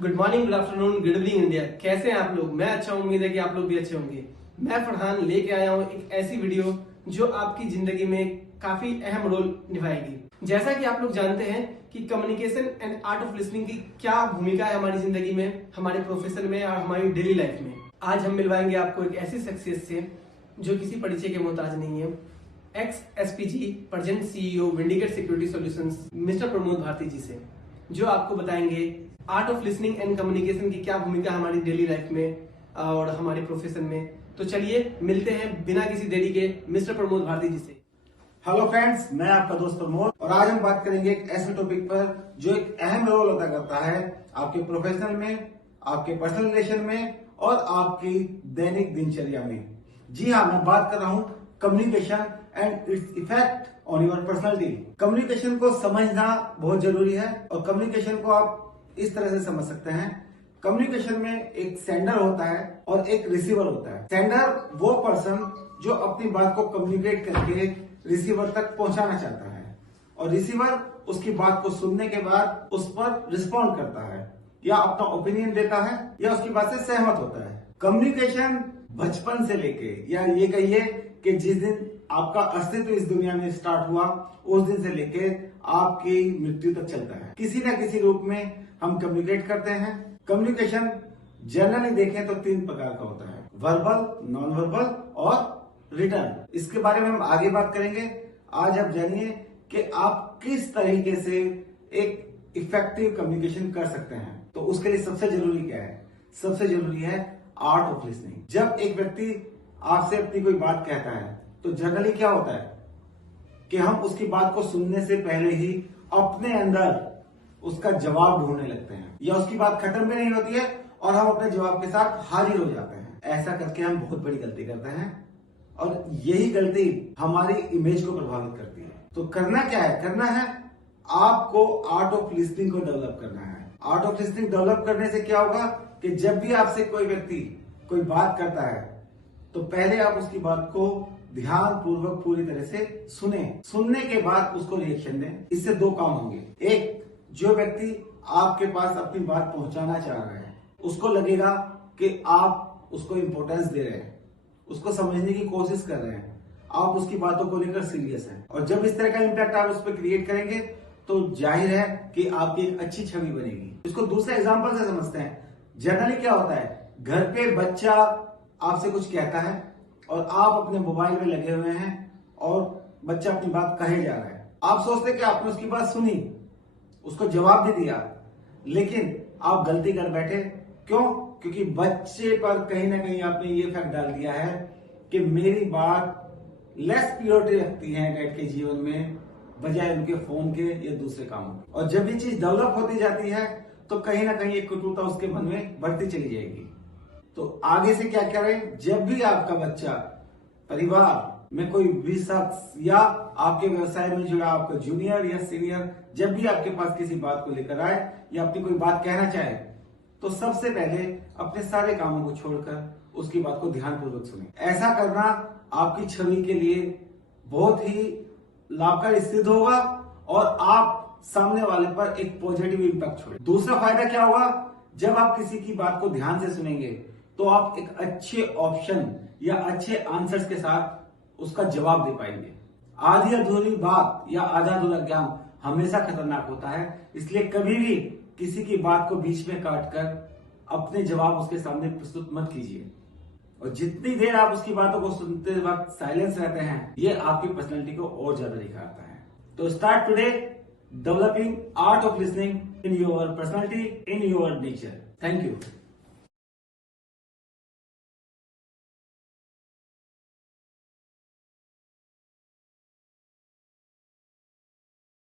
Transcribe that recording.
Good morning, good afternoon, good evening India. कैसे हैं आप लोग? मैं अच्छा हूं, उम्मीद है कि आप लोग भी अच्छे होंगे। मैं फरहान लेके आया हूं एक ऐसी वीडियो जो आपकी जिंदगी में काफी अहम रोल निभाएगी। जैसा कि आप लोग जानते हैं कि communication and art of listening की क्या भूमिका है हमारी जिंदगी में, हमारे प्रोफेशन में और हमारी डेली लाइफ में। आज हम मिलवाएंगे आपको एक ऐसी शख्सियत से जो किसी परिचय के मोहताज नहीं है। Ex SPG present CEO Vindicate security solutions mister Pramod Bharti ji से, जो आपको बताएंगे art of listening and communication की क्या भूमिका हमारी डेली लाइफ में और हमारे प्रोफेशन में। तो चलिए मिलते हैं बिना किसी देरी के मिस्टर प्रमोद भारती जी से। हेलो फ्रेंड्स, मैं आपका दोस्त प्रमोद और आज हम बात करेंगे एक ऐसे टॉपिक पर जो एक अहम रोल अदा करता है आपके प्रोफेशनल में, आपके पर्सनल रिलेशन में और आपकी दैनिक दिनचर्या में। जी हाँ, मैं बात कर रहा हूँ communication and its effect on your personality. Communication को समझना बहुत जरूरी है और कम्युनिकेशन को आप इस तरह से समझ सकते हैं। कम्युनिकेशन में एक सेंडर होता है और एक रिसीवर होता है। सेंडर वो पर्सन जो अपनी बात को कम्युनिकेट करके रिसीवर तक पहुंचाना चाहता है और रिसीवर उसकी बात को सुनने के बाद उस पर रिस्पॉन्ड करता है या अपना ओपिनियन देता है या उसकी बात से सहमत होता है। कम्युनिकेशन बचपन से लेके या ये कहिए कि जिस दिन आपका अस्तित्व इस दुनिया में स्टार्ट हुआ उस दिन से लेके आपकी मृत्यु तक चलता है। किसी न किसी रूप में हम कम्युनिकेट करते हैं। कम्युनिकेशन जनरली देखें तो 3 प्रकार का होता है, वर्बल, नॉन वर्बल और रिटर्न। इसके बारे में हम आगे बात करेंगे। आज आप जानिए कि आप किस तरीके से एक इफेक्टिव कम्युनिकेशन कर सकते हैं। तो उसके लिए सबसे जरूरी क्या है? सबसे जरूरी है आर्ट ऑफ लिसनिंग। जब एक व्यक्ति आपसे अपनी कोई बात कहता है तो जनरली क्या होता है कि हम उसकी बात को सुनने से पहले ही अपने अंदर उसका जवाब ढूंढने लगते हैं या उसकी बात खत्म भी नहीं होती है और हम अपने जवाब के साथ हाजिर हो जाते हैं। ऐसा करके हम बहुत बड़ी गलती करते हैं और यही गलती हमारी इमेज को प्रभावित करती है। तो करना क्या है? करना है आपको आर्ट ऑफ लिसनिंग को डेवलप करना है। आर्ट ऑफ लिसनिंग डेवलप करने से क्या होगा कि जब भी आपसे कोई व्यक्ति कोई बात करता है तो पहले आप उसकी बात को ध्यान पूर्वक पूरी तरह से सुने। सुनने के बाद उसको रिएक्शन दें। इससे 2 काम होंगे। एक, जो व्यक्ति आपके पास अपनी बात पहुंचाना चाह रहा है उसको लगेगा कि आप उसको इंपॉर्टेंस दे रहे हैं, उसको समझने की कोशिश कर रहे हैं, आप उसकी बातों को लेकर सीरियस हैं। और जब इस तरह का इंपैक्ट आप उस पर क्रिएट करेंगे तो जाहिर है कि आपकी एक अच्छी छवि बनेगी। इसको दूसरे एग्जाम्पल से समझते हैं। जनरली क्या होता है, घर पे बच्चा आपसे कुछ कहता है और आप अपने मोबाइल में लगे हुए हैं और बच्चा अपनी बात कहे जा रहा है। आप सोचते कि आपने उसकी बात सुनी, उसको जवाब भी दिया, लेकिन आप गलती कर बैठे। क्यों? क्योंकि बच्चे पर कहीं ना कहीं आपने ये फैक्ट डाल दिया है कि मेरी बात लेस प्रियोरिटी रखती है डैड के जीवन में बजाय उनके फोन के या दूसरे कामों के। और जब ये चीज डेवलप होती जाती है तो कहीं ना कहीं एक कटुता उसके मन में बढ़ती चली जाएगी। तो आगे से क्या करें? जब भी आपका बच्चा परिवार में कोई भी शख्स या आपके व्यवसाय में जुड़ा आपका जूनियर या सीनियर जब भी आपके पास किसी बात को लेकर आए या अपनी कोई बात कहना चाहे तो सबसे पहले अपने सारे कामों को छोड़कर उसकी बात को ध्यानपूर्वक सुने। ऐसा करना आपकी छवि के लिए बहुत ही लाभकारी सिद्ध होगा और आप सामने वाले पर एक पॉजिटिव इंपैक्ट छोड़े। दूसरा फायदा क्या होगा? जब आप किसी की बात को ध्यान से सुनेंगे तो आप एक अच्छे ऑप्शन या अच्छे आंसर्स के साथ उसका जवाब दे पाएंगे। आधी अधूरी बात या आधा अधूरा ज्ञान हमेशा खतरनाक होता है, इसलिए कभी भी किसी की बात को बीच में काटकर अपने जवाब उसके सामने प्रस्तुत मत कीजिए। और जितनी देर आप उसकी बातों को सुनते वक्त साइलेंस रहते हैं, ये आपकी पर्सनैलिटी को और ज्यादा दिखाता है। तो start today developing art of listening in your personality, in your nature. Thank you.